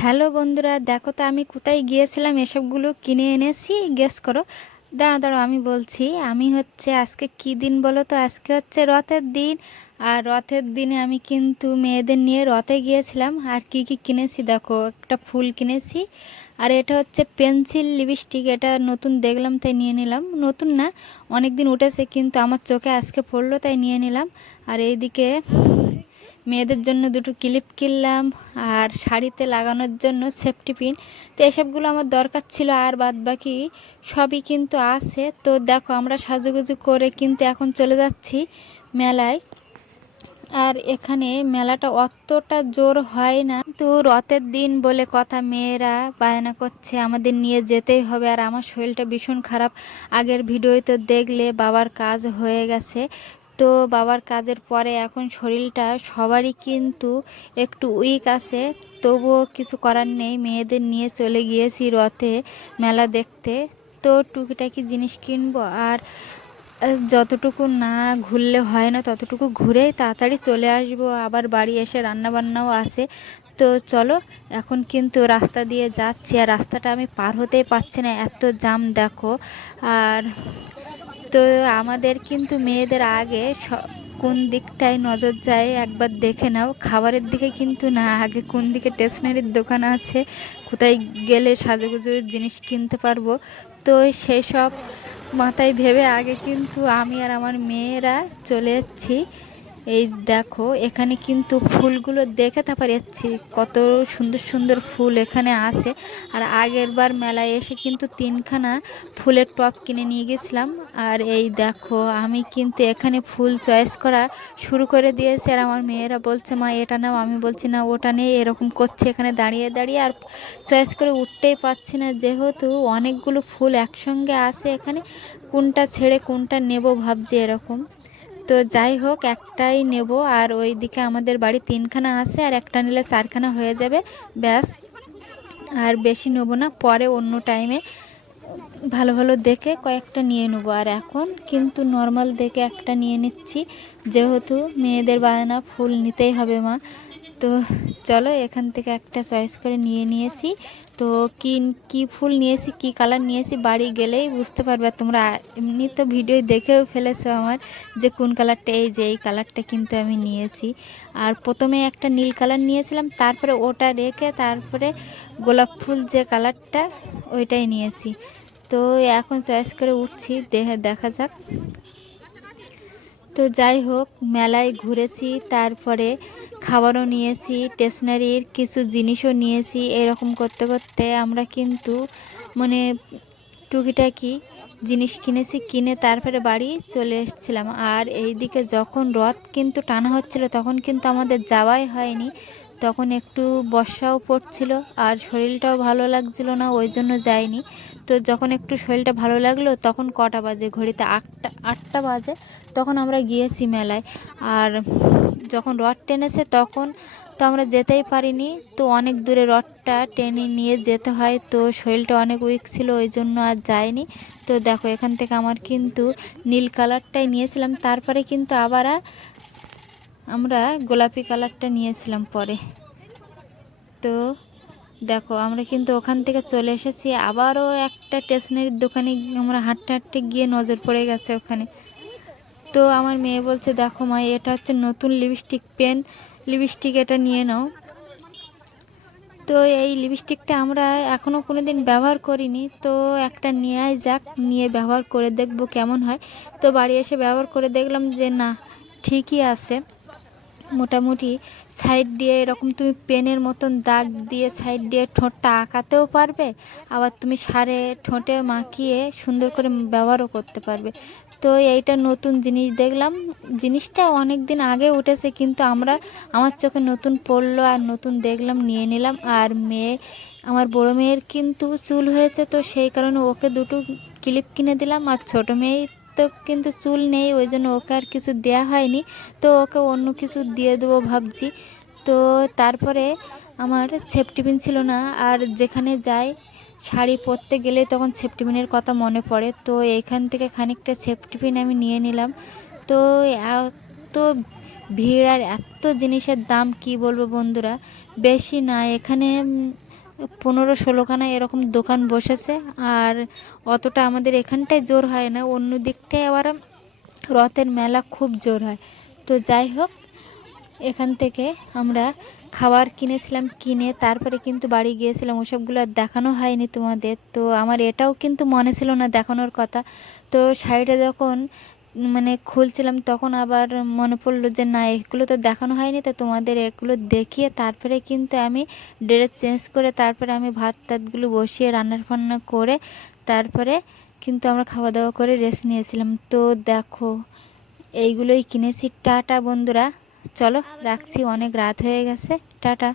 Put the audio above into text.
Hello বন্ধুরা, দেখো তো আমি কোথায় গিয়েছিলাম, এসবগুলো কিনে এনেছি। গেস করো। দাঁড়াও দাঁড়াও, আমি বলছি। আমি হচ্ছে আজকে কি দিন বলো তো? আজকে হচ্ছে রথের দিন। আর রথের দিনে আমি কিন্তু মেয়েদের নিয়ে রথে গিয়েছিলাম। আর কি কি কিনেছি দেখো, একটা ফুল কিনেছি। আর এটা হচ্ছে পেন্সিল লিপস্টিক, এটা নতুন দেখলাম তাই নিয়ে নিলাম। নতুন না, অনেক দিন উঠেছে, কিন্তু আমার চোখে আজকে পড়লো তাই নিয়ে নিলাম। আর এইদিকে মেয়েদের জন্য দুটো ক্লিপ কিনলাম। আর শাড়িতে লাগানোর জন্য সেফটি পিন। তো এসবগুলো আমার দরকার ছিল, আর বাদ বাকি সবই কিন্তু আছে। তো দেখো, আমরা সাজুগুজু করে কিন্তু এখন চলে যাচ্ছি মেলায়। আর এখানে মেলাটা অতটা জোর হয় না, কিন্তু রথের দিন বলে কথা, মেয়েরা বায়না করছে আমাদের নিয়ে যেতেই হবে। আর আমার শরীরটা ভীষণ খারাপ। আগের ভিডিওতে তো দেখলে বাবার কাজ হয়ে গেছে। তো বাবার কাজের পরে এখন শরীরটা সবারই কিন্তু একটু উইক আছে। তবুও কিছু করার নেই, মেয়েদের নিয়ে চলে গিয়েছি রথে মেলা দেখতে। তো টুকিটাকি জিনিস কিনবো। আর যতটুকু না ঘুরলে হয় না, ততটুকু ঘুরেই তাড়াতাড়ি চলে আসবো। আবার বাড়ি এসে রান্না বান্নাও আছে। তো চলো, এখন কিন্তু রাস্তা দিয়ে যাচ্ছি। আর রাস্তাটা আমি পার হতেই পারছি না, এত জাম দেখো। আর তো আমাদের কিন্তু মেয়েদের আগে কোন দিকটায় নজর যায় একবার দেখে নাও। খাবারের দিকে কিন্তু না, আগে কোন দিকে স্টেশনারির দোকান আছে, কোথায় গেলে সাজুগুজুর জিনিস কিনতে পারবো। তো সেই সব মাথায় ভেবে আগে কিন্তু আমি আর আমার মেয়েরা চলে যাচ্ছি। এই দেখো, এখানে কিন্তু ফুলগুলো দেখে তারপর যাচ্ছি, কত সুন্দর সুন্দর ফুল এখানে আছে। আর আগের বার মেলায় এসে কিন্তু তিনখানা ফুলের টব কিনে নিয়ে গেছিলাম। আর এই দেখো, আমি কিন্তু এখানে ফুল চয়েস করা শুরু করে দিয়েছি। আর আমার মেয়েরা বলছে, মা এটা নাও। আমি বলছি না, ওটা নেই, এরকম করছে এখানে দাঁড়িয়ে দাঁড়িয়ে। আর চয়েস করে উঠতেই পারছি না, যেহেতু অনেকগুলো ফুল একসঙ্গে আছে এখানে। কোনটা ছেড়ে কোনটা নেব ভাবছি এরকম। তো যাই হোক, একটাই নেব। আর ওই দিকে আমাদের বাড়ি তিনখানা আছে, আর একটা নিলে চারখানা হয়ে যাবে, ব্যাস। আর বেশি নেব না, পরে অন্য টাইমে ভালো ভালো দেখে কয়েকটা নিয়ে নেবো। আর এখন কিন্তু নর্মাল দেখে একটা নিয়ে নিচ্ছি, যেহেতু মেয়েদের বায়না ফুল নিতেই হবে মা। তো চলো, এখান থেকে একটা চয়েস করে নিয়ে নিয়েছি। তো কি কি ফুল নিয়েছি, কি কালার নিয়েছি, বাড়ি গেলেই বুঝতে পারবে তোমরা। এমনি তো ভিডিও দেখেও ফেলেছো আমার, যে কোন কালারটা। এই যে এই কালারটা কিন্তু আমি নিয়েছি। আর প্রথমে একটা নীল কালার নিয়েছিলাম, তারপরে ওটা রেখে তারপরে গোলাপ ফুল যে কালারটা, ওইটাই নিয়েছি। তো এখন চয়েস করে উঠছি, দেখা যাক। তো যাই হোক, মেলায় ঘুরেছি, তারপরে খাবারও নিয়েছি, স্টেশনারির কিছু জিনিসও নিয়েছি। এরকম করতে করতে আমরা কিন্তু মানে টুকিটাকি জিনিস কিনেছি, কিনে তারপরে বাড়ি চলে এসেছিলাম। আর এইদিকে যখন রথ কিন্তু টানা হচ্ছিল, তখন কিন্তু আমাদের যাওয়াই হয়নি। তখন একটু বর্ষাও পড়ছিল, আর শরীরটাও ভালো লাগছিল না, ওই জন্য যাইনি। তো যখন একটু শরীরটা ভালো লাগলো, তখন কটা বাজে ঘড়িতে, আটটা আটটা বাজে, তখন আমরা গিয়েছি মেলায়। আর যখন রথ টেনেছে তখন তো আমরা যেতেই পারিনি। তো অনেক দূরে রথটা টেনে নিয়ে যেতে হয়, তো শরীরটা অনেক উইক ছিল, ওই জন্য আর যায়নি। তো দেখো, এখান থেকে আমার কিন্তু নীল কালারটাই নিয়েছিলাম, তারপরে কিন্তু আবার আমরা গোলাপি কালারটা নিয়েছিলাম পরে। তো দেখো, আমরা কিন্তু ওখান থেকে চলে এসেছি। আবারও একটা স্টেশনারির দোকানে আমরা হাঁটতে হাঁটতে গিয়ে নজর পড়ে গেছে ওখানে। তো আমার মেয়ে বলছে, দেখো মা, এটা হচ্ছে নতুন লিপস্টিক, পেন লিপস্টিক, এটা নিয়ে নাও। তো এই লিপস্টিকটা আমরা এখনও কোনো দিন ব্যবহার করিনি, তো একটা নেওয়াই যাক, নিয়ে ব্যবহার করে দেখব কেমন হয়। তো বাড়ি এসে ব্যবহার করে দেখলাম যে না, ঠিকই আছে মোটামুটি। সাইড দিয়ে এরকম তুমি পেনের মতন দাগ দিয়ে সাইড দিয়ে ঠোঁটটা আঁকাতেও পারবে, আবার তুমি সারে ঠোঁটে মাখিয়ে সুন্দর করে ব্যবহারও করতে পারবে। তো এইটা নতুন জিনিস দেখলাম। জিনিসটা অনেক দিন আগে উঠেছে, কিন্তু আমার চোখে নতুন পড়লো আর নতুন দেখলাম, নিয়ে নিলাম। আর আমার বড় মেয়ের কিন্তু চুল হয়েছে, তো সেই কারণে ওকে দুটো ক্লিপ কিনে দিলাম। আর ছোটো মেয়ে তো কিন্তু চুল নেই, ওই জন্য ওকে আর কিছু দেয়া হয়নি। তো ওকে অন্য কিছু দিয়ে দেবো ভাবছি। তো তারপরে আমার সেফটি পিন ছিল না। আর যেখানে যাই শাড়ি পরতে গেলে তখন সেফটি পিনের কথা মনে পড়ে, তো এইখান থেকে খানিকটা সেফটি পিন আমি নিয়ে নিলাম। তো এত ভিড় আর এত জিনিসের দাম কি বলবো বন্ধুরা, বেশি না এখানে। 15-16খানা এরকম দোকান বসেছে। আর অতটা আমাদের এখানটায় জোর হয় না, অন্য দিকটায় আবার রথের মেলা খুব জোর হয়। তো যাই হোক, এখান থেকে আমরা খাবার কিনেছিলাম, কিনে তারপরে কিন্তু বাড়ি গিয়েছিলাম। ওসবগুলো আর দেখানো হয়নি তোমাদের। তো আমার এটাও কিন্তু মনে ছিল না দেখানোর কথা। তো শাড়িটা যখন মানে খুলছিলাম তখন আবার মনে পড়লো যে না, এগুলো তো দেখানো হয়নি, তো তোমাদের এগুলো দেখিয়ে তারপরে কিন্তু আমি ড্রেস চেঞ্জ করে তারপরে আমি ভাত টাতগুলো বসিয়ে রান্না বান্না করে তারপরে কিন্তু আমরা খাওয়া দাওয়া করে রেস্ট নিয়েছিলাম। তো দেখো, এইগুলোই কিনেছি। টাটা বন্ধুরা, চলো রাখছি, অনেক রাত হয়ে গেছে। টাটা।